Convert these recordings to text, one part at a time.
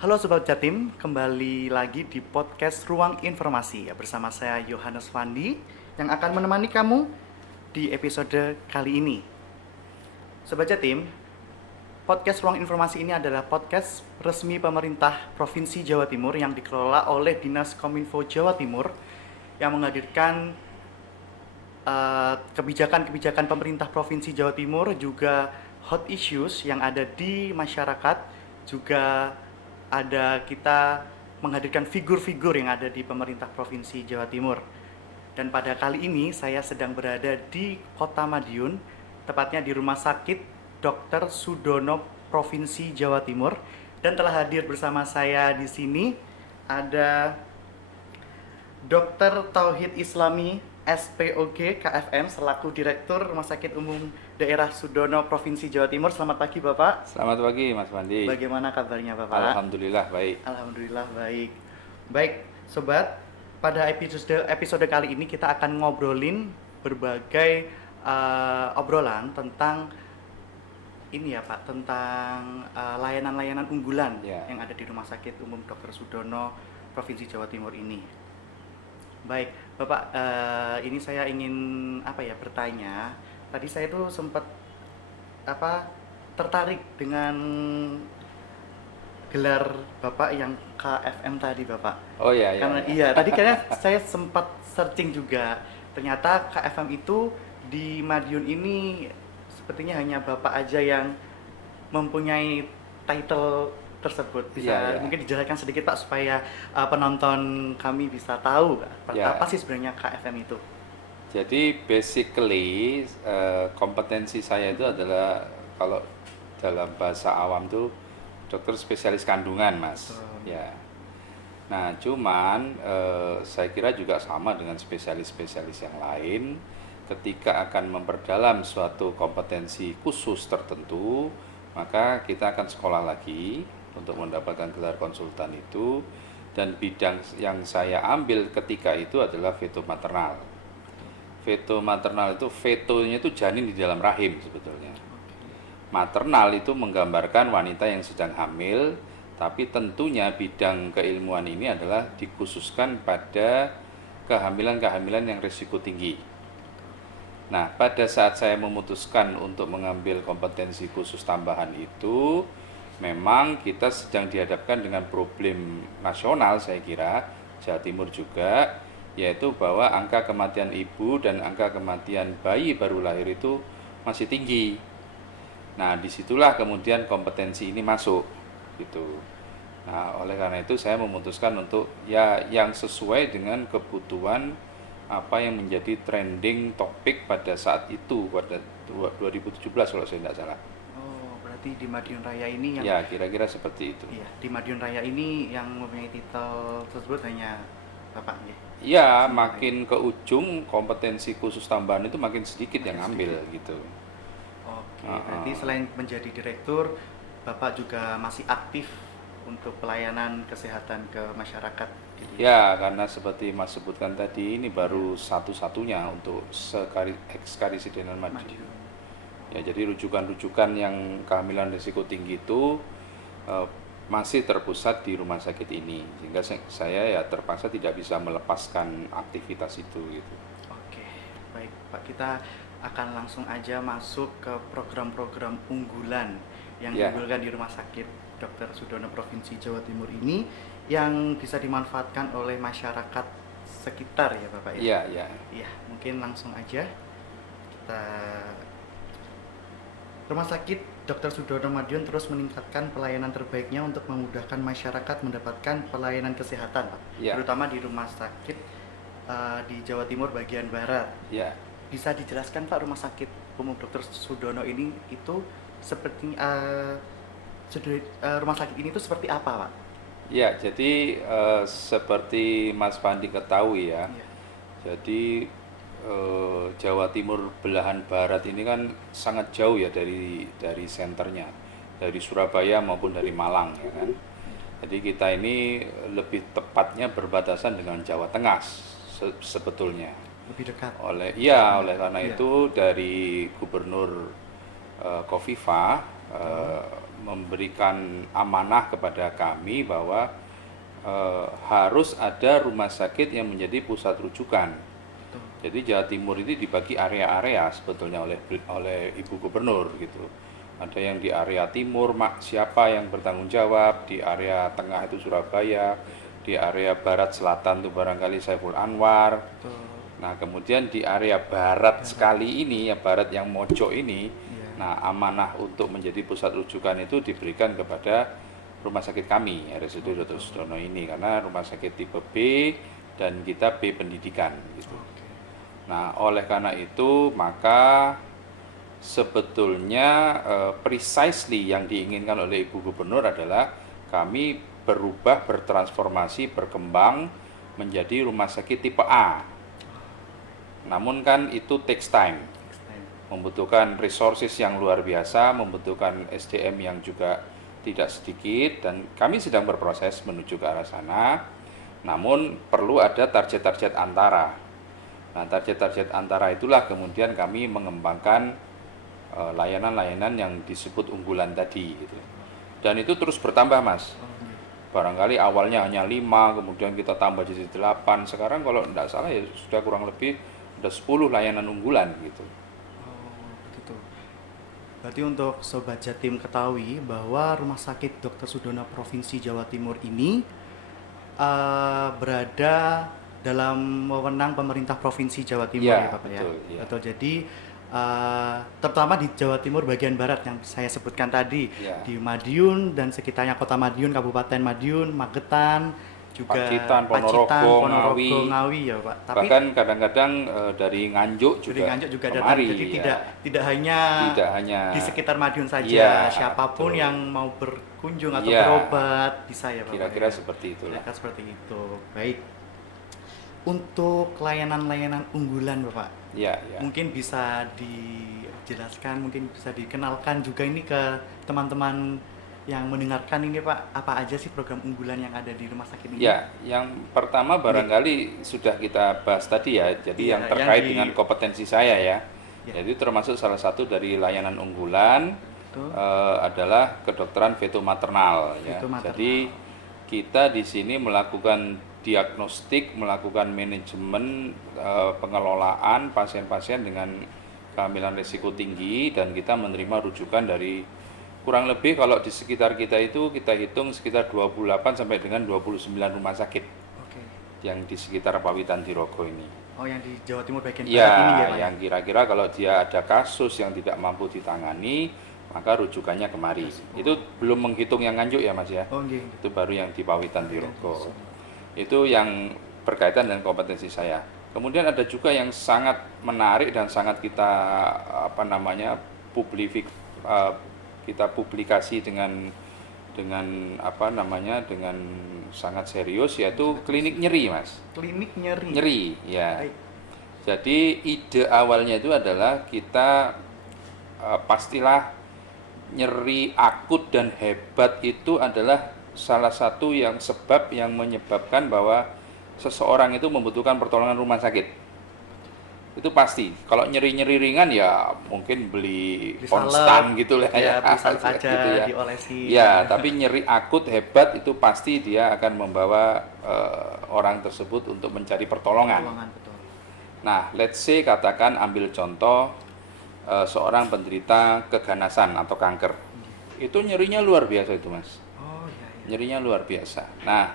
Halo Sobat Jatim, kembali lagi di podcast Ruang Informasi ya, bersama saya Yohanes Fandi yang akan menemani kamu di episode kali ini. Sobat Jatim, podcast Ruang Informasi ini adalah podcast resmi pemerintah Provinsi Jawa Timur yang dikelola oleh Dinas Kominfo Jawa Timur yang menghadirkan kebijakan-kebijakan pemerintah Provinsi Jawa Timur, juga hot issues yang ada di masyarakat, juga ada kita menghadirkan figur-figur yang ada di pemerintah Provinsi Jawa Timur. Dan pada kali ini saya sedang berada di Kota Madiun, tepatnya di Rumah Sakit Dr. Sudono Provinsi Jawa Timur, dan telah hadir bersama saya di sini ada Dr. Tauhid Islami SPOG KFM selaku Direktur Rumah Sakit Umum Daerah Sudono Provinsi Jawa Timur. Selamat pagi Bapak. Selamat pagi Mas Fandi. Bagaimana kabarnya Bapak? Alhamdulillah baik. Alhamdulillah baik. Baik, sobat, pada episode kali ini kita akan ngobrolin berbagai obrolan tentang ini ya Pak, tentang layanan-layanan unggulan yang ada di Rumah Sakit Umum Dr. Sudono Provinsi Jawa Timur ini. Baik, Bapak, ini saya ingin bertanya. Tadi saya tuh sempat tertarik dengan gelar Bapak yang KFM tadi, Bapak. Oh iya. Karena tadi kayaknya saya sempat searching juga. Ternyata KFM itu di Madiun ini sepertinya hanya Bapak aja yang mempunyai title tersebut. Bisa mungkin dijelaskan sedikit Pak supaya penonton kami bisa tahu apa sih sebenarnya KFM itu. Jadi basically kompetensi saya itu adalah, kalau dalam bahasa awam tuh dokter spesialis kandungan, Mas. Ya. Nah, cuman saya kira juga sama dengan spesialis-spesialis yang lain, ketika akan memperdalam suatu kompetensi khusus tertentu, maka kita akan sekolah lagi untuk mendapatkan gelar konsultan itu. Dan bidang yang saya ambil ketika itu adalah feto maternal. Feto maternal itu, fetonya itu janin di dalam rahim sebetulnya. Maternal itu menggambarkan wanita yang sedang hamil, tapi tentunya bidang keilmuan ini adalah dikhususkan pada kehamilan-kehamilan yang risiko tinggi. Nah, pada saat saya memutuskan untuk mengambil kompetensi khusus tambahan itu, memang kita sedang dihadapkan dengan problem nasional, saya kira, Jawa Timur juga, yaitu bahwa angka kematian ibu dan angka kematian bayi baru lahir itu masih tinggi. Nah, disitulah kemudian kompetensi ini masuk, gitu. Nah, oleh karena itu saya memutuskan untuk yang sesuai dengan kebutuhan apa yang menjadi trending topik pada saat itu, pada 2017 kalau saya tidak salah. Di Madiun Raya ini yang kira-kira seperti itu. Iya, di Madiun Raya ini yang mempunyai titel tersebut hanya Bapak ya. Iya, makin ke ujung kompetensi khusus tambahan itu makin sedikit yang ambil gitu. Oke, berarti selain menjadi direktur, Bapak juga masih aktif untuk pelayanan kesehatan ke masyarakat. Ya, karena seperti Mas sebutkan tadi, ini baru satu-satunya untuk Ekskarisidenan Madiun. Ya, jadi rujukan-rujukan yang kehamilan risiko tinggi itu masih terpusat di rumah sakit ini, sehingga saya terpaksa tidak bisa melepaskan aktivitas itu gitu. Oke, baik Pak, kita akan langsung aja masuk ke program-program unggulan yang diunggulkan di Rumah Sakit Dr. Sudono Provinsi Jawa Timur ini yang bisa dimanfaatkan oleh masyarakat sekitar ya Bapak ya. Iya, mungkin langsung aja kita. Rumah Sakit Dr. Sudono Madiun terus meningkatkan pelayanan terbaiknya untuk memudahkan masyarakat mendapatkan pelayanan kesehatan, Pak. Terutama di rumah sakit di Jawa Timur bagian barat. Bisa dijelaskan Pak, Rumah Sakit Umum Dr. Sudono ini itu seperti rumah sakit ini itu seperti apa, Pak? Ya, jadi seperti Mas Fandi ketahui ya. Jadi Jawa Timur belahan barat ini kan sangat jauh ya dari senternya, dari Surabaya maupun dari Malang ya kan. Jadi kita ini lebih tepatnya berbatasan dengan Jawa Tengah sebetulnya. Lebih dekat. Oleh karena itu dari Gubernur Khofifah memberikan amanah kepada kami bahwa harus ada rumah sakit yang menjadi pusat rujukan. Jadi Jawa Timur ini dibagi area-area sebetulnya oleh Ibu Gubernur gitu. Ada yang di area timur, siapa yang bertanggung jawab, di area tengah itu Surabaya, di area barat selatan itu barangkali Saiful Anwar. Nah, kemudian di area barat sekali ini, ya barat yang mojok ini, nah amanah untuk menjadi pusat rujukan itu diberikan kepada rumah sakit kami, RSUD Dr. Sudono ini, karena rumah sakit tipe B dan kita B pendidikan gitu. Nah, oleh karena itu maka sebetulnya precisely yang diinginkan oleh Ibu Gubernur adalah kami bertransformasi, berkembang menjadi rumah sakit tipe A. Namun kan itu takes time, membutuhkan resources yang luar biasa, membutuhkan SDM yang juga tidak sedikit, dan kami sedang berproses menuju ke arah sana. Namun perlu ada target-target antara. Nah, target-target antara itulah kemudian kami mengembangkan layanan-layanan yang disebut unggulan tadi gitu. Dan itu terus bertambah, Mas. Barangkali awalnya hanya 5, kemudian kita tambah jadi 8. Sekarang kalau tidak salah ya sudah kurang lebih ada 10 layanan unggulan gitu. Oh, begitu. Berarti untuk Sobat Jatim ketahui bahwa Rumah Sakit Dr. Sudono Provinsi Jawa Timur ini berada dalam wewenang pemerintah Provinsi Jawa Timur ya Bapak ya. Betul, ya. Betul. Jadi terutama di Jawa Timur bagian barat yang saya sebutkan tadi, di Madiun dan sekitarnya Kota Madiun, Kabupaten Madiun, Magetan, juga Pacitan, Ponorogo, Ngawi ya Pak. Tapi bahkan kadang-kadang dari Nganjuk juga datang. Jadi tidak hanya di sekitar Madiun saja, siapapun yang mau berkunjung atau berobat bisa ya Pak. Kira-kira seperti itulah. Kira-kira seperti itu. Baik. Untuk layanan-layanan unggulan Bapak, mungkin bisa dijelaskan, mungkin bisa dikenalkan juga ini ke teman-teman yang mendengarkan ini Pak, apa aja sih program unggulan yang ada di rumah sakit ini? Ya, yang pertama barangkali sudah kita bahas tadi ya, jadi yang terkait dengan kompetensi saya ya. Jadi termasuk salah satu dari layanan unggulan adalah kedokteran feto maternal ya. Jadi kita di sini melakukan diagnostik, melakukan manajemen pengelolaan pasien-pasien dengan kehamilan risiko tinggi, dan kita menerima rujukan dari kurang lebih kalau di sekitar kita itu kita hitung sekitar 28 sampai dengan 29 rumah sakit yang di sekitar Pawitan Dirogo ini. Oh, yang di Jawa Timur bagian barat ini ya Pak? Yang kira-kira kalau dia ada kasus yang tidak mampu ditangani, maka rujukannya kemari. Itu belum menghitung yang Nganjuk ya Mas ya. Itu baru yang di Pawitan Dirogo. Itu yang berkaitan dengan kompetensi saya. Kemudian ada juga yang sangat menarik dan sangat kita kita publikasi dengan sangat serius, yaitu klinik nyeri Mas. Klinik nyeri. Nyeri ya. Baik. Jadi ide awalnya itu adalah kita pastilah nyeri akut dan hebat itu adalah salah satu sebab yang menyebabkan bahwa seseorang itu membutuhkan pertolongan rumah sakit. Itu pasti. Kalau nyeri-nyeri ringan ya mungkin beli konstan gitu lah ya. Bisa aja gitu ya. Diolesi. Ya, tapi nyeri akut hebat itu pasti dia akan membawa orang tersebut untuk mencari pertolongan. Betul. Nah, let's say katakan ambil contoh seorang penderita keganasan atau kanker. Itu nyerinya luar biasa itu Mas. Nyerinya luar biasa. Nah,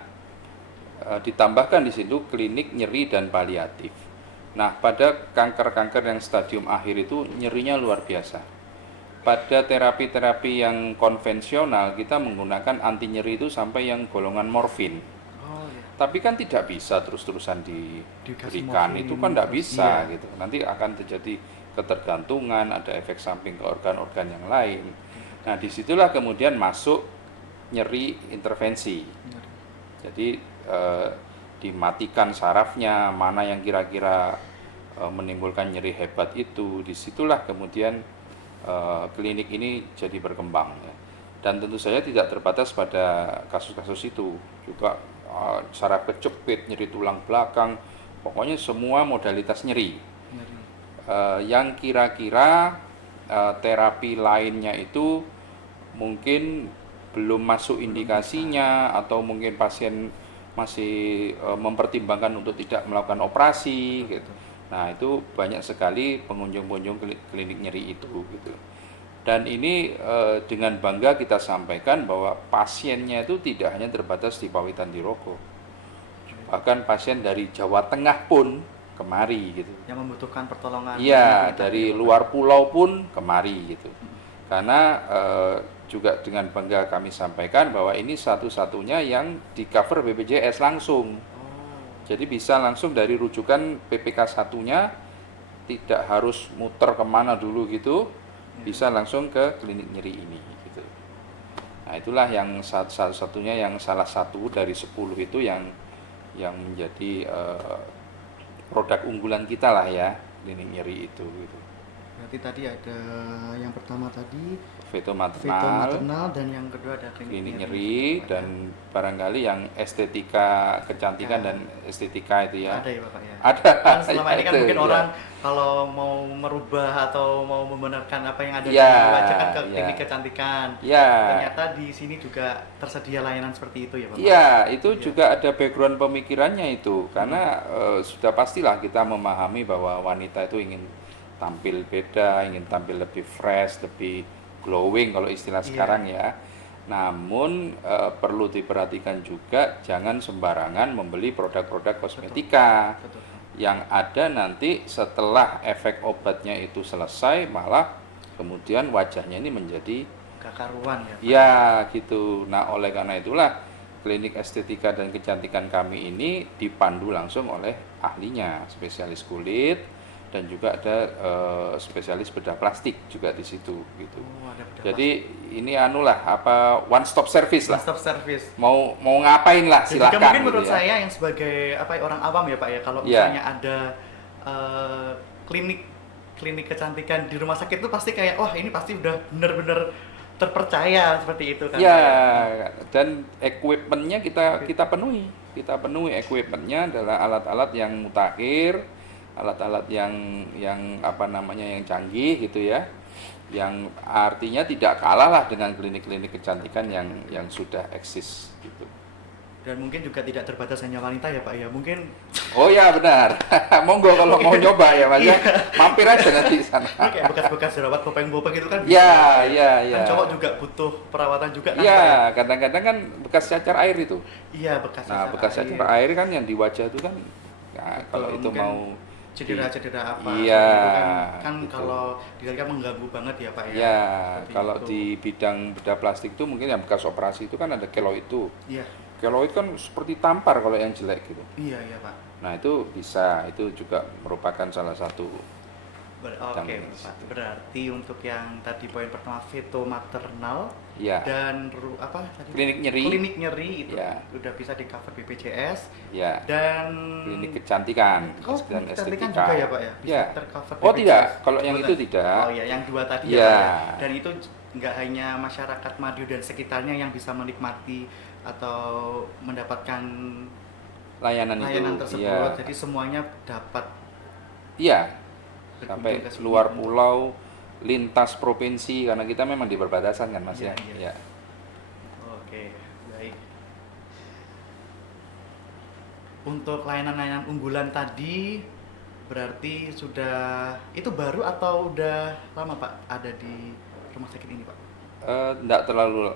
ditambahkan di situ klinik nyeri dan paliatif. Nah, pada kanker-kanker yang stadium akhir itu nyerinya luar biasa. Pada terapi-terapi yang konvensional kita menggunakan anti nyeri itu sampai yang golongan morfin. Tapi kan tidak bisa terus-terusan diberikan, itu kan tidak bisa gitu. Nanti akan terjadi ketergantungan, ada efek samping ke organ-organ yang lain. Nah, disitulah kemudian masuk nyeri intervensi. Jadi dimatikan sarafnya, mana yang kira-kira menimbulkan nyeri hebat itu, disitulah kemudian klinik ini jadi berkembang ya. Dan tentu saja tidak terbatas pada kasus-kasus itu, juga saraf kejepit, nyeri tulang belakang, pokoknya semua modalitas nyeri. Yang kira-kira terapi lainnya itu mungkin belum masuk indikasinya atau mungkin pasien masih mempertimbangkan untuk tidak melakukan operasi gitu. Nah, itu banyak sekali pengunjung-pengunjung klinik nyeri itu gitu. Dan ini dengan bangga kita sampaikan bahwa pasiennya itu tidak hanya terbatas di Pawitan Diroko. Bahkan pasien dari Jawa Tengah pun kemari gitu. Yang membutuhkan pertolongan. Iya, dari luar pulau pun kemari gitu. Karena juga dengan bangga kami sampaikan bahwa ini satu-satunya yang di cover BPJS langsung. Jadi bisa langsung dari rujukan PPK 1-nya, tidak harus muter kemana dulu gitu, bisa langsung ke klinik nyeri ini gitu. Nah, itulah yang satu-satunya, yang salah satu dari 10 itu yang menjadi produk unggulan kita lah ya, klinik nyeri itu gitu. Berarti tadi ada yang pertama tadi Veto maternal dan yang kedua ada klinik nyeri, dan barangkali yang estetika kecantikan dan estetika itu ya. Ada ya Bapak ya. Ada. Kan selama ini kan Itu, mungkin ya. orang kalau mau merubah atau mau membenarkan apa yang ada Ya, di wajah kan ke ya. klinik kecantikan. Ya. Ternyata di sini juga tersedia layanan seperti itu ya Bapak. Iya, itu juga ada background pemikirannya itu, karena sudah pastilah kita memahami bahwa wanita itu ingin tampil beda, ingin tampil lebih fresh, lebih glowing kalau istilah sekarang ya. Namun perlu diperhatikan juga jangan sembarangan membeli produk-produk kosmetika. Betul. Yang ada nanti setelah efek obatnya itu selesai malah kemudian wajahnya ini menjadi Gak karuan ya Pak. ya gitu. Nah, oleh karena itulah klinik estetika dan kecantikan kami ini dipandu langsung oleh ahlinya, spesialis kulit, dan juga ada spesialis bedah plastik juga di situ gitu. Ada bedah Jadi ini anulah apa one stop service lah. One stop service. Mau ngapain lah Dan silakan. juga mungkin gitu menurut ya. saya yang sebagai orang awam ya Pak ya, kalau Iya. misalnya ada klinik kecantikan di rumah sakit itu pasti kayak wah ini pasti udah bener-bener terpercaya seperti itu kan. Ya, Pak? dan equipmentnya kita penuhi. Kita penuhi equipmentnya adalah alat-alat yang mutakhir, alat-alat yang apa namanya yang canggih gitu ya, yang artinya tidak kalah lah dengan klinik-klinik kecantikan yang sudah eksis gitu. Dan mungkin juga tidak terbatas hanya wanita ya Pak ya, mungkin Oh ya benar, monggo kalau mau nyoba ya Mas, ya. Mampir aja nanti di sana. ini kayak bekas-bekas jerawat bopeng-bopeng itu kan Ya, ya, kan ya. cowok juga butuh perawatan juga kan Pak Iya, ya? kadang-kadang kan bekas cacar air itu. Iya bekas Nah, bekas cacar air kan yang di wajah itu kan, ya, kalau itu mungkin mau cedera-cedera apa Iya, seperti itu kan gitu. kalau dilihat kan mengganggu banget ya Pak ya. ya, Seperti kalau itu. di bidang bedah plastik itu mungkin yang bekas operasi itu kan ada keloid itu. Iya. Keloid kan seperti tampar kalau yang jelek gitu. Iya Pak. Nah, itu bisa, itu juga merupakan salah satu. Oke Vitamin Pak. Berarti untuk yang tadi poin pertama veto maternal Ya, dan apa tadi? klinik nyeri. Klinik nyeri itu Ya. udah bisa di cover BPJS Ya, dan klinik kecantikan oh, dan klinik kecantikan estetika. juga ya Pak ya? Bisa Ya. tercover Oh BPJS. tidak, kalau yang Dua itu tadi. tidak. Oh ya, yang dua tadi Ya. ya Pak ya. Dan itu nggak hanya masyarakat Madiun dan sekitarnya yang bisa menikmati atau mendapatkan Layanan itu. tersebut. Iya. Jadi semuanya dapat Iya, berkunjung sampai ke sini luar untuk- pulau, lintas provinsi, karena kita memang di perbatasan kan Mas Iya, ya. iya. Ya. Oke, baik. Untuk layanan-layanan unggulan tadi berarti sudah itu baru atau udah lama Pak ada di rumah sakit ini Pak? Enggak terlalu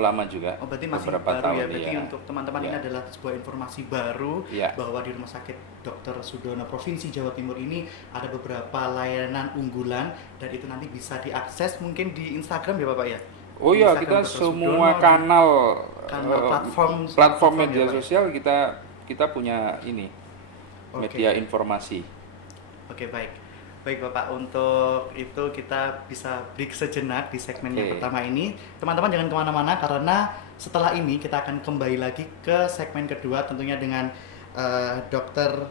lama juga. Oh berarti masih beberapa baru tahun, ya. Berarti iya. untuk teman-teman ini Iya. adalah sebuah informasi baru Iya. bahwa di Rumah Sakit Dr. Sudono Provinsi Jawa Timur ini ada beberapa layanan unggulan dan itu nanti bisa diakses mungkin di Instagram ya Bapak ya? Oh Di ya, Instagram kita Dr. semua Sudono, kanal platform media ya, Pak? sosial kita punya ini Oke. media informasi. Oke baik. Baik Bapak, untuk itu kita bisa break sejenak di segmen yang Oke. pertama ini. Teman-teman jangan kemana-mana karena setelah ini kita akan kembali lagi ke segmen kedua tentunya dengan dokter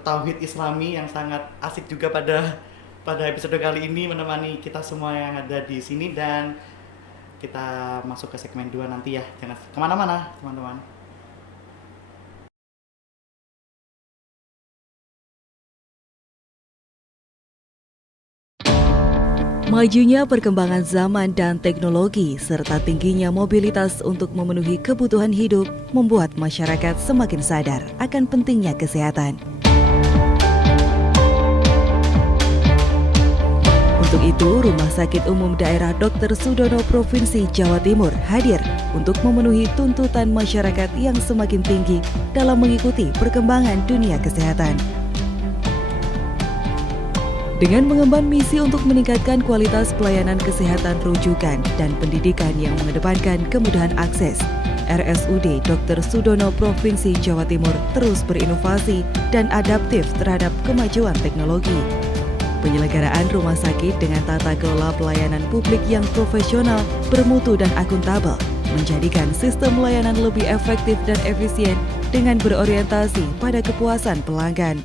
Tauhid Islami yang sangat asik juga pada episode kali ini menemani kita semua yang ada di sini, dan kita masuk ke segmen 2 nanti ya. Jangan kemana-mana teman-teman. Majunya perkembangan zaman dan teknologi serta tingginya mobilitas untuk memenuhi kebutuhan hidup membuat masyarakat semakin sadar akan pentingnya kesehatan. Untuk itu, Rumah Sakit Umum Daerah Dr. Sudono Provinsi Jawa Timur hadir untuk memenuhi tuntutan masyarakat yang semakin tinggi dalam mengikuti perkembangan dunia kesehatan. Dengan mengemban misi untuk meningkatkan kualitas pelayanan kesehatan rujukan dan pendidikan yang mengedepankan kemudahan akses, RSUD Dr. Sudono Provinsi Jawa Timur terus berinovasi dan adaptif terhadap kemajuan teknologi. Penyelenggaraan rumah sakit dengan tata kelola pelayanan publik yang profesional, bermutu dan akuntabel menjadikan sistem layanan lebih efektif dan efisien dengan berorientasi pada kepuasan pelanggan.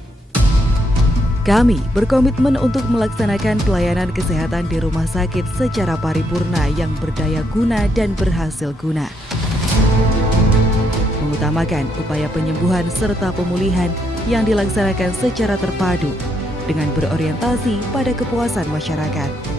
Kami berkomitmen untuk melaksanakan pelayanan kesehatan di rumah sakit secara paripurna yang berdaya guna dan berhasil guna. Mengutamakan upaya penyembuhan serta pemulihan yang dilaksanakan secara terpadu dengan berorientasi pada kepuasan masyarakat.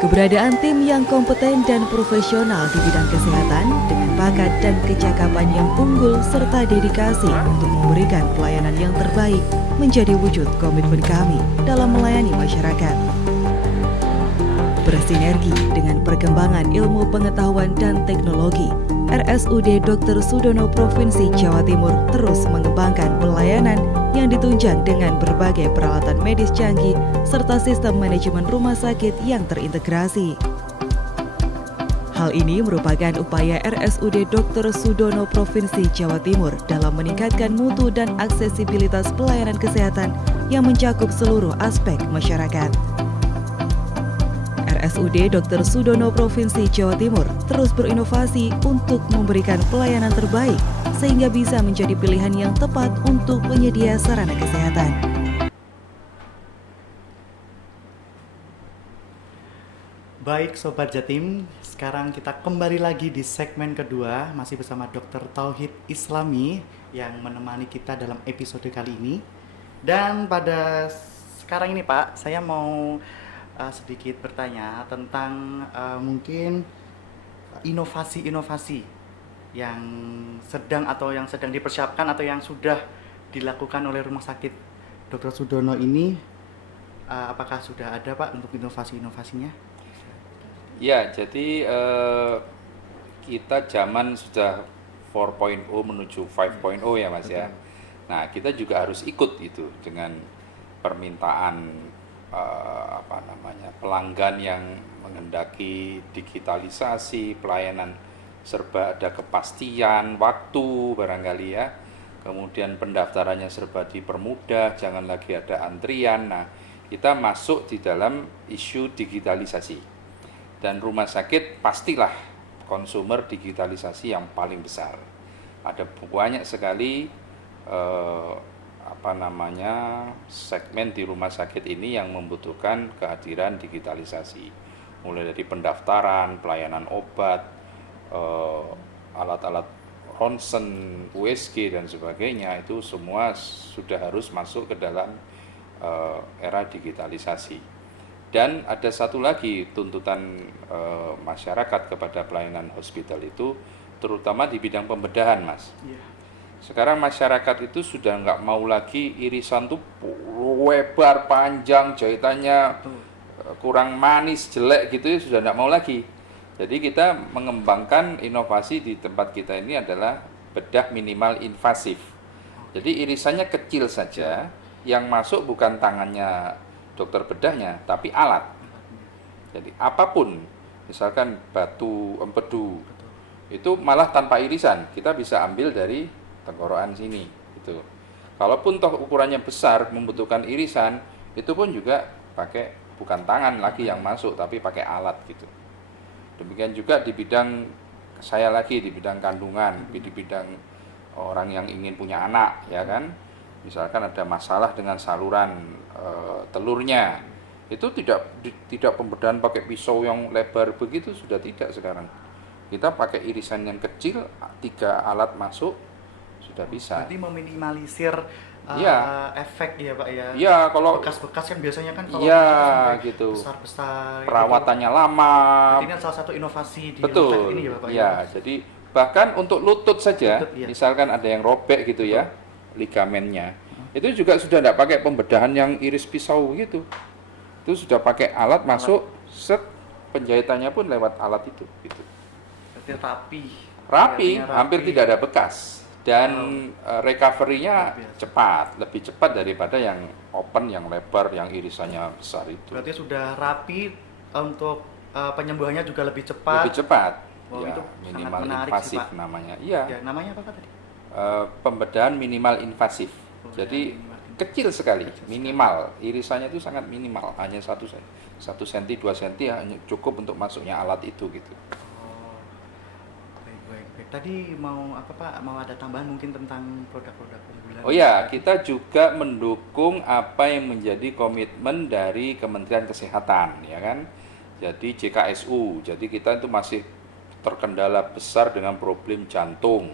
Keberadaan tim yang kompeten dan profesional di bidang kesehatan dengan bakat dan kecakapan yang unggul serta dedikasi untuk memberikan pelayanan yang terbaik menjadi wujud komitmen kami dalam melayani masyarakat. Bersinergi dengan perkembangan ilmu pengetahuan dan teknologi, RSUD Dr. Sudono Provinsi Jawa Timur terus mengembangkan pelayanan yang ditunjang dengan berbagai peralatan medis canggih serta sistem manajemen rumah sakit yang terintegrasi. Hal ini merupakan upaya RSUD Dr. Sudono Provinsi Jawa Timur dalam meningkatkan mutu dan aksesibilitas pelayanan kesehatan yang mencakup seluruh aspek masyarakat. RSUD Dr. Sudono Provinsi Jawa Timur terus berinovasi untuk memberikan pelayanan terbaik sehingga bisa menjadi pilihan yang tepat untuk penyedia sarana kesehatan. Baik Sobat Jatim, sekarang kita kembali lagi di segmen kedua, masih bersama Dr. Tauhid Islami yang menemani kita dalam episode kali ini. Dan pada sekarang ini Pak, saya mau sedikit bertanya tentang mungkin inovasi-inovasi yang sedang dipersiapkan atau yang sudah dilakukan oleh Rumah Sakit Dr. Sudono ini. Apakah sudah ada Pak untuk inovasi-inovasinya? Ya, jadi kita zaman sudah 4.0 menuju 5.0 ya Mas ya. Nah, kita juga harus ikut itu dengan permintaan pelanggan yang menghendaki digitalisasi, pelayanan serba ada kepastian waktu barangkali ya. Kemudian pendaftarannya serba dipermudah, jangan lagi ada antrian. Nah, kita masuk di dalam isu digitalisasi. Dan rumah sakit pastilah konsumer digitalisasi yang paling besar. Ada banyak sekali segmen di rumah sakit ini yang membutuhkan kehadiran digitalisasi. Mulai dari pendaftaran, pelayanan obat, alat-alat ronsen, USG dan sebagainya, itu semua sudah harus masuk ke dalam era digitalisasi. Dan ada satu lagi tuntutan masyarakat kepada pelayanan hospital itu, terutama di bidang pembedahan, Mas. Yeah. Sekarang masyarakat itu sudah nggak mau lagi irisan tuh lebar, panjang, jahitannya kurang manis, jelek gitu, sudah nggak mau lagi. Jadi kita mengembangkan inovasi di tempat kita ini adalah bedah minimal invasif. Jadi irisannya kecil saja, yang masuk bukan tangannya dokter bedahnya, tapi alat. Jadi apapun, misalkan batu empedu, itu malah tanpa irisan, kita bisa ambil dari tenggorokan sini. Gitu. Kalaupun toh ukurannya besar, membutuhkan irisan, itu pun juga pakai bukan tangan lagi yang masuk, tapi pakai alat gitu. Demikian juga di bidang saya lagi, di bidang kandungan, di bidang orang yang ingin punya anak, ya kan? Misalkan ada masalah dengan saluran telurnya, itu tidak pembedahan pakai pisau yang lebar begitu, sudah tidak sekarang. Kita pakai irisan yang kecil, 3 alat masuk, sudah sudah bisa. Berarti meminimalisir Iya. efek ya Pak ya. Iya, kalau Bekas-bekas kan biasanya kan kalau iya sampai gitu. besar-besar Perawatannya lama. Gitu. Ini salah satu inovasi di rumah sakit Betul. ini ya Pak Iya, jadi bahkan untuk lutut saja, Lutut, iya. misalkan ada yang robek gitu ya, ligamennya, itu juga sudah tidak pakai pembedahan yang iris pisau gitu. Itu sudah pakai alat masuk, set, penjahitannya pun lewat alat itu. Gitu. Berarti rapi. Rapi, Kelihatannya hampir rapi. tidak ada bekas. Dan recovery-nya Luar biasa. cepat, lebih cepat daripada yang open, yang lebar, yang irisannya besar itu. Berarti sudah rapi untuk penyembuhannya juga lebih cepat. Lebih cepat. Wow, Ya, itu sangat minimal menarik sih, invasif Pak. namanya. Iya. Ya, namanya apa Pak tadi? Pembedahan minimal invasif. Pembedahan Jadi minimal invasif. kecil sekali, Kecil minimal. Irisannya itu sangat minimal, hanya 1 senti, 2 senti hanya cukup untuk masuknya alat itu gitu. Oh, baik. Tadi mau apa Pak? Mau ada tambahan mungkin tentang produk-produk unggulan? Oh ya, kita juga mendukung apa yang menjadi komitmen dari Kementerian Kesehatan, ya kan? Jadi JKSU. Jadi kita itu masih terkendala besar dengan problem jantung,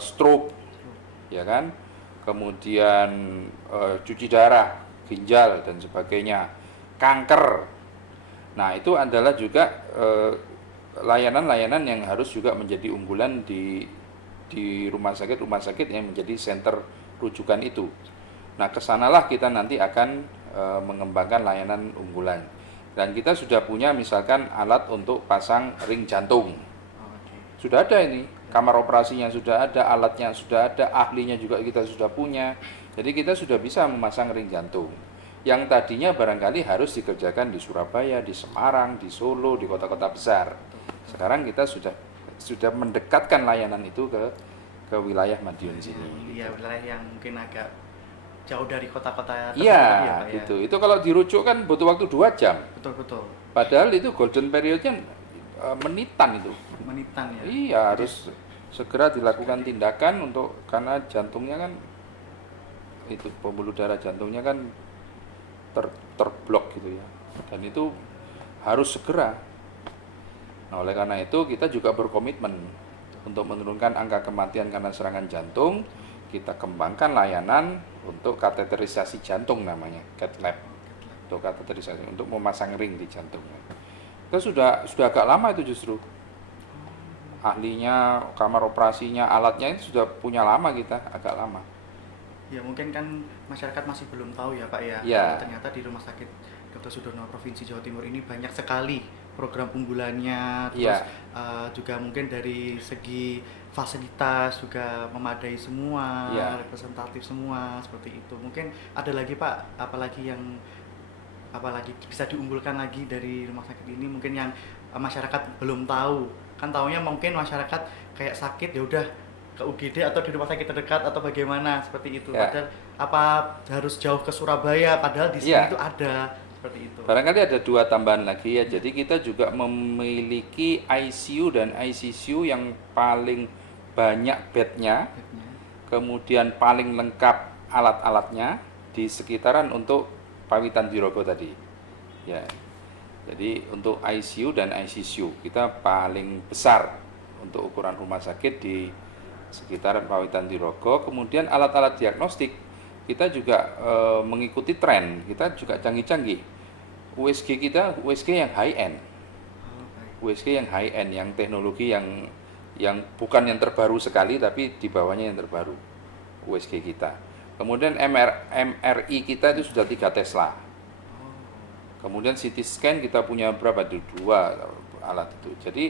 stroke, ya kan? Kemudian cuci darah, ginjal dan sebagainya, kanker. Nah itu adalah juga layanan-layanan yang harus juga menjadi unggulan di rumah sakit yang menjadi center rujukan itu. Nah kesanalah kita nanti akan mengembangkan layanan unggulan. Dan kita sudah punya misalkan alat untuk pasang ring jantung. Oke. Sudah ada ini, kamar operasinya sudah ada, alatnya sudah ada, ahlinya juga kita sudah punya. Jadi kita sudah bisa memasang ring jantung. Yang tadinya barangkali harus dikerjakan di Surabaya, di Semarang, di Solo, di kota-kota besar. Sekarang kita sudah mendekatkan layanan itu ke wilayah Madiun sini. Iya, wilayah yang mungkin agak jauh dari kota-kota tersebut Iya, ya, Pak, ya. gitu. Itu kalau dirujuk kan butuh waktu 2 jam. Betul. Padahal itu golden periodnya menitan itu. Menitan ya. Iya, harus segera dilakukan tindakan karena jantungnya kan itu pembuluh darah jantungnya kan terblok gitu ya. Dan itu harus segera. Nah, oleh karena itu kita juga berkomitmen untuk menurunkan angka kematian karena serangan jantung. Kita kembangkan layanan untuk kateterisasi jantung namanya, cath lab. Untuk kateterisasi, untuk memasang ring di jantungnya. Kita sudah agak lama itu justru. Ahlinya, kamar operasinya, alatnya itu sudah punya lama kita, agak lama. Ya mungkin kan masyarakat masih belum tahu ya Pak ya. Ya. Kalau ternyata di Rumah Sakit Dr. Sudono Provinsi Jawa Timur ini banyak sekali program unggulannya, terus juga mungkin dari segi fasilitas juga memadai semua, representatif semua seperti itu. Mungkin ada lagi Pak, apalagi bisa diunggulkan lagi dari rumah sakit ini mungkin yang masyarakat belum tahu. Kan taunya mungkin masyarakat kayak sakit ya udah ke UGD atau di rumah sakit terdekat atau bagaimana seperti itu. Padahal apa harus jauh ke Surabaya padahal di sini itu ada seperti itu. Barangkali ada 2 tambahan lagi ya. Jadi kita juga memiliki ICU dan ICCU yang paling banyak bednya, kemudian paling lengkap alat-alatnya di sekitaran untuk Pawitan Dirogo tadi. Ya. Jadi untuk ICU dan ICCU kita paling besar untuk ukuran rumah sakit di sekitaran Pawitan Dirogo. Kemudian alat-alat diagnostik kita juga mengikuti tren, kita juga canggih-canggih. USG kita USG yang high end. USG yang high end, yang teknologi yang bukan yang terbaru sekali tapi di bawahnya yang terbaru USG kita. Kemudian MRI kita itu sudah 3 Tesla. Kemudian CT scan kita punya berapa? 2 alat itu. Jadi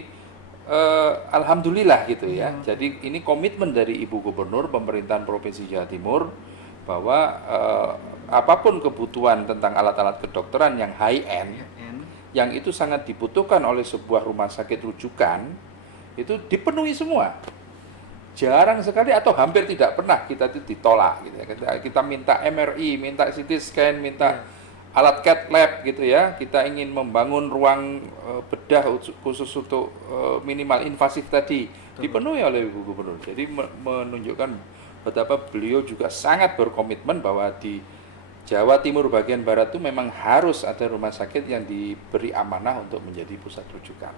alhamdulillah gitu ya. Jadi ini komitmen dari Ibu Gubernur Pemerintahan Provinsi Jawa Timur bahwa apapun kebutuhan tentang alat-alat kedokteran yang high end, yang itu sangat dibutuhkan oleh sebuah rumah sakit rujukan, itu dipenuhi semua. Jarang sekali atau hampir tidak pernah kita itu ditolak gitu ya. Kita minta MRI, minta CT scan, minta alat cath lab gitu ya. Kita ingin membangun ruang bedah khusus untuk minimal invasif tadi, dipenuhi oleh Ibu Gubernur. Jadi menunjukkan betapa beliau juga sangat berkomitmen bahwa di Jawa Timur bagian barat itu memang harus ada rumah sakit yang diberi amanah untuk menjadi pusat rujukan.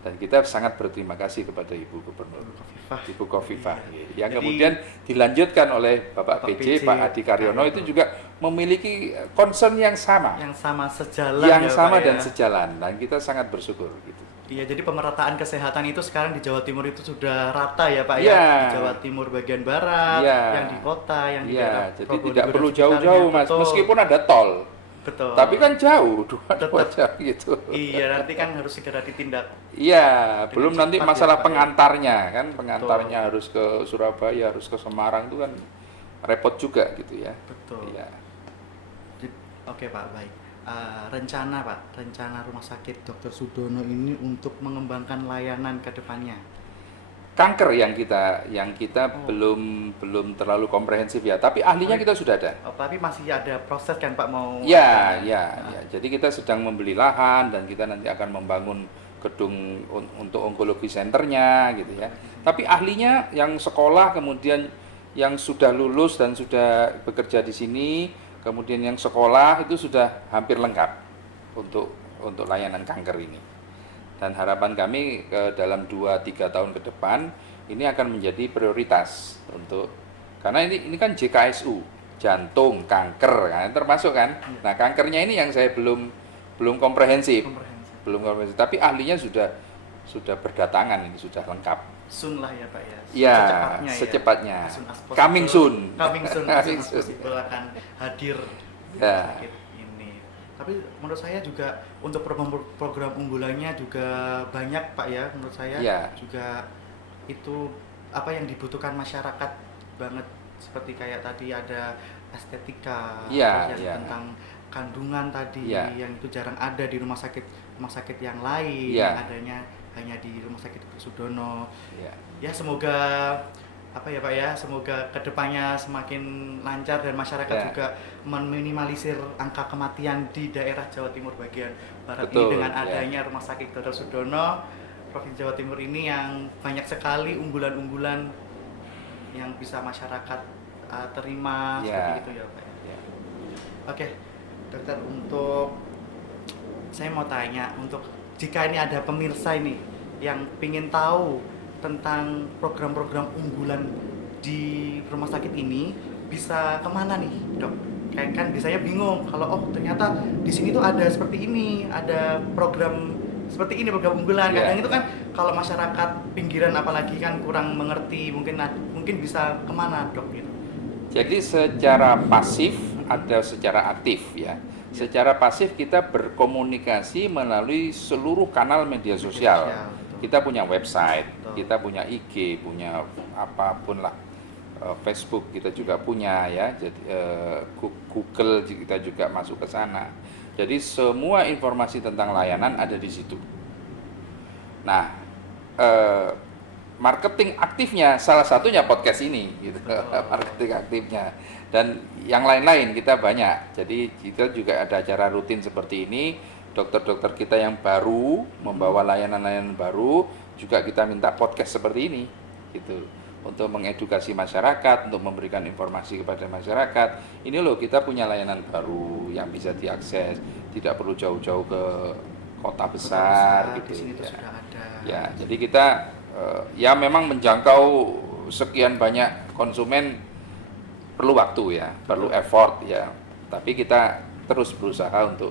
Dan kita sangat berterima kasih kepada Ibu Gubernur, Ibu Khofifah, yang Jadi, kemudian dilanjutkan oleh Bapak PJ, Pak Adi Karyono itu juga memiliki concern yang sama, sejalan, yang ya, sama Pak, dan ya. sejalan, dan kita sangat bersyukur gitu. Iya, jadi pemerataan kesehatan itu sekarang di Jawa Timur itu sudah rata ya Pak Ya. ya. Di Jawa Timur bagian barat, Ya. yang di kota, yang di Ya, daerah jadi Probolinggo tidak dan perlu sekitarnya. jauh-jauh Mas, Betul. meskipun ada tol. Betul. Tapi kan jauh, dua Tetap. jam gitu. Iya, nanti kan harus segera ditindak. Iya, Dengan belum nanti cepat masalah ya, Pak, ya. pengantarnya kan, pengantarnya harus ke Surabaya, harus ke Semarang itu kan repot juga gitu ya. Betul. Iya. Oke Pak, baik. Rencana Rumah Sakit Dr. Sudono ini untuk mengembangkan layanan ke depannya. Kanker yang kita belum terlalu komprehensif ya, tapi ahlinya kita sudah ada. Oh, tapi masih ada proses kan Pak mau. Ya. Jadi kita sedang membeli lahan dan kita nanti akan membangun gedung untuk onkologi centernya gitu ya. Tapi ahlinya yang sekolah, kemudian yang sudah lulus dan sudah bekerja di sini, kemudian yang sekolah itu sudah hampir lengkap untuk layanan kanker ini. Dan harapan kami dalam 2-3 tahun ke depan ini akan menjadi prioritas karena ini kan JKSU, jantung, kanker kan termasuk kan. Nah, kankernya ini yang saya belum komprehensif. Belum komprehensif, tapi ahlinya sudah berdatangan, ini sudah lengkap. Soon lah ya Pak ya. Ya, Ya. secepatnya. As soon as possible. Coming soon. Coming soon. Coming As soon as soon. possible akan hadir di Ya. rumah sakit ini. Tapi menurut saya juga untuk program unggulannya juga banyak Pak ya. Menurut saya Ya. juga itu apa yang dibutuhkan masyarakat banget, seperti kayak tadi ada estetika, Ya, terus yang ya. tentang kandungan tadi Ya. yang itu jarang ada di rumah sakit yang lain, Ya. yang adanya hanya di Rumah Sakit Dr. Sudono. Ya. Ya semoga apa ya Pak ya, semoga kedepannya semakin lancar dan masyarakat Ya. juga meminimalisir angka kematian di daerah Jawa Timur bagian barat Betul, ini dengan ya. adanya Rumah Sakit Dr. Sudono Provinsi Jawa Timur ini yang banyak sekali unggulan-unggulan yang bisa masyarakat terima, Ya. seperti itu ya Pak. Ya. Oke, dokter, untuk saya mau tanya, untuk jika ini ada pemirsa ini yang ingin tahu tentang program-program unggulan di rumah sakit ini, bisa kemana nih dok? Kayak kan biasanya bingung kalau ternyata di sini tuh ada seperti ini, ada program seperti ini, program unggulan. Kadang itu kan kalau masyarakat pinggiran apalagi kan kurang mengerti, mungkin bisa kemana dok gitu? Jadi secara pasif ada secara aktif ya. Secara pasif kita berkomunikasi melalui seluruh kanal media sosial. betul. Kita punya website, Betul. kita punya IG, punya apapun lah. Facebook kita juga punya ya. Jadi Google kita juga masuk ke sana. Jadi semua informasi tentang layanan ada di situ. Nah, marketing aktifnya salah satunya podcast ini gitu. Marketing aktifnya. Dan yang lain-lain kita banyak. Jadi kita juga ada acara rutin seperti ini. Dokter-dokter kita yang baru membawa layanan-layanan baru juga kita minta podcast seperti ini gitu. Untuk mengedukasi masyarakat, untuk memberikan informasi kepada masyarakat. Ini loh kita punya layanan baru yang bisa diakses, tidak perlu jauh-jauh ke kota besar Di gitu sini tuh ya. sudah ada. Ya, jadi kita ya memang menjangkau sekian banyak konsumen perlu waktu ya, perlu effort ya. Tapi kita terus berusaha untuk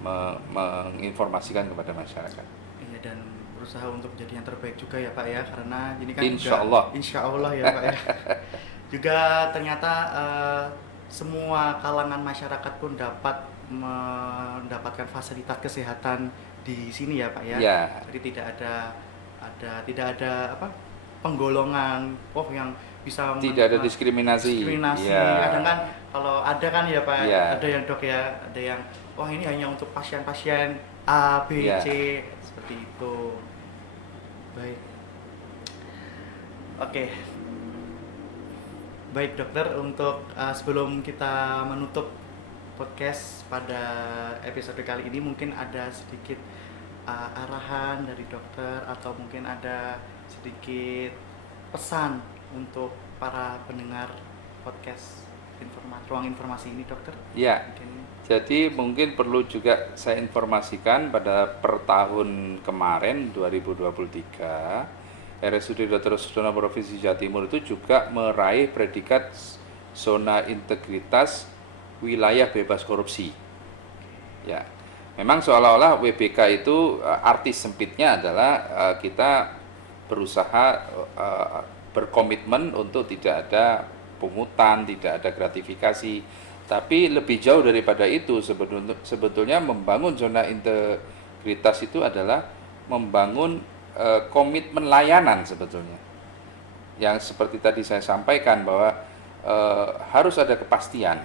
menginformasikan kepada masyarakat. Iya, dan berusaha untuk jadi yang terbaik juga ya Pak ya, karena ini kan Insya juga, Allah. Insya Allah ya Pak ya. Juga ternyata semua kalangan masyarakat pun dapat mendapatkan fasilitas kesehatan di sini ya Pak ya. Ya. Jadi tidak ada penggolongan yang bisa Tidak ada diskriminasi. Ya. Kadang kan kalau ada kan ya Pak, Ya. ada yang dok ya, ada yang ini hanya untuk pasien-pasien A, B, Ya. C, seperti itu. Baik. Oke. Baik dokter, untuk sebelum kita menutup podcast pada episode kali ini, mungkin ada sedikit arahan dari dokter atau mungkin ada sedikit pesan untuk para pendengar podcast ruang informasi ini, dokter? Ya, Mungkin. jadi mungkin perlu juga saya informasikan pada per tahun kemarin 2023 RSUD Dr. Sudono Provinsi Jawa Timur itu juga meraih predikat zona integritas wilayah bebas korupsi. Ya, memang seolah-olah WBK itu arti sempitnya adalah kita berusaha berkomitmen untuk tidak ada pungutan, tidak ada gratifikasi. Tapi lebih jauh daripada itu, sebetulnya membangun zona integritas itu adalah membangun komitmen layanan sebetulnya. Yang seperti tadi saya sampaikan bahwa harus ada kepastian.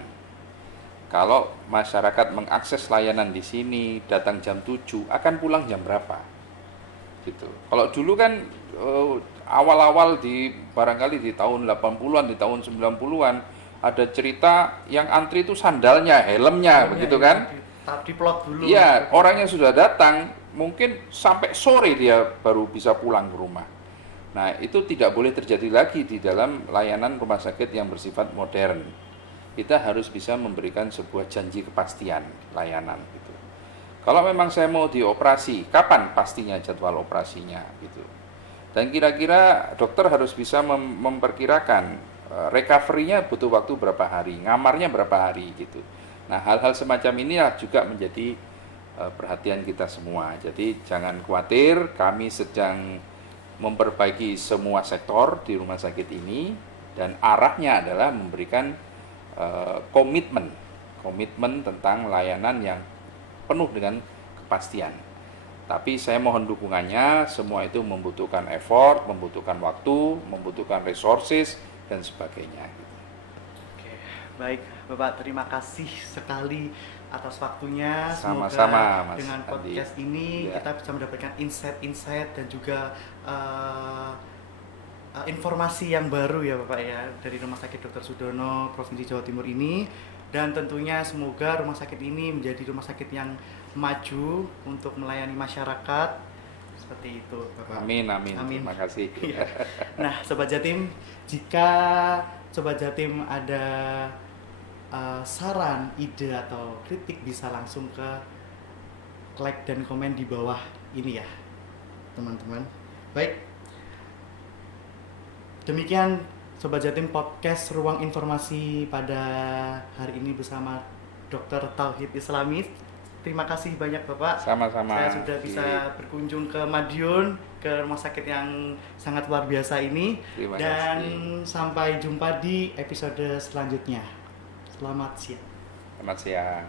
Kalau masyarakat mengakses layanan di sini, datang jam 7, akan pulang jam berapa? Gitu. Kalau dulu kan awal-awal barangkali di tahun 80-an, di tahun 90-an ada cerita yang antri itu sandalnya, helmnya, begitu kan? Diplot dulu. Iya, orangnya sudah datang, mungkin sampai sore dia baru bisa pulang ke rumah. Nah, itu tidak boleh terjadi lagi di dalam layanan rumah sakit yang bersifat modern. Kita harus bisa memberikan sebuah janji kepastian layanan gitu. Kalau memang saya mau dioperasi, kapan pastinya jadwal operasinya gitu. Dan kira-kira dokter harus bisa memperkirakan recovery-nya butuh waktu berapa hari, ngamarnya berapa hari gitu. Nah, hal-hal semacam inilah juga menjadi perhatian kita semua. Jadi jangan khawatir, kami sedang memperbaiki semua sektor di rumah sakit ini dan arahnya adalah memberikan komitmen tentang layanan yang penuh dengan kepastian. Tapi saya mohon dukungannya, semua itu membutuhkan effort, membutuhkan waktu, membutuhkan resources, dan sebagainya. Oke, baik Bapak, terima kasih sekali atas waktunya. Sama-sama, Semoga Mas dengan Andi. podcast ini Ya. kita bisa mendapatkan insight-insight dan juga informasi yang baru ya Bapak ya dari Rumah Sakit Dr. Sudono Provinsi Jawa Timur ini, dan tentunya semoga rumah sakit ini menjadi rumah sakit yang maju untuk melayani masyarakat seperti itu Bapak. Amin. Terima kasih. Iya. Nah, Sobat Jatim, jika Sobat Jatim ada saran, ide atau kritik bisa langsung ke like dan komen di bawah ini ya, teman-teman. Baik, demikian Sobat Jatim podcast Ruang Informasi pada hari ini bersama Dr. Tauhid Islami. Terima kasih banyak Bapak. Sama-sama. Saya sudah bisa berkunjung ke Madiun, ke rumah sakit yang sangat luar biasa ini. Terima Dan kasih. sampai jumpa di episode selanjutnya. Selamat siang. Selamat siang.